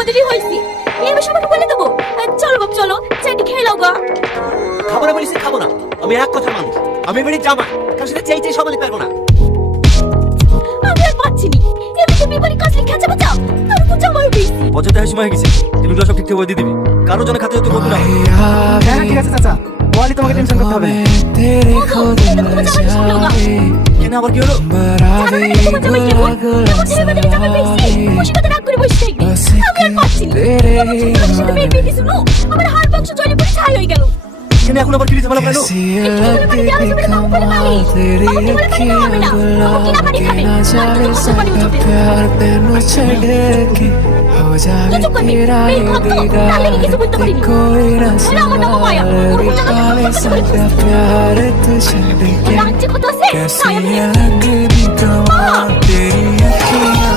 আমাদেরই হয়েছে। এবার সবাইকে বলে দেবো। চলো বাপ চলো, চাইটি খেয়ে নাও গা। খাবো না বলিস খাবো না, আমি এক কথা মানুষ, আমি বাড়ির জামাই, কার সাথে চাই চাই সমালি পারবো না। আমি আর পাচ্ছি নি, এমনিতে বিবাড়ি কাজে খেঁচা বাঁচা, তার উপর জামাই বেশি। পচা দেওয়ার সময় হয়ে গেছে, টেবিলগুলো সব ঠিকঠাক করে দিয়ে দিবি, কারোর জন্য খাতে হতে বলবি না। হ্যাঁ ঠিক আছে চাচা, ওয়ালি তোমাকে টেনশন করতে হবে না। কেন আবার কি হলো? আমার হাড় মাংস জলে পড়ে ছাই হয়ে গেল। কেন এখন আবার কি ঝামেলা পেলো? हो जाए तेरा ये दीदार कोई ना संभाले पावे सादा प्यार तुझे के कैसी लगती कमाल तेरी अखियाँ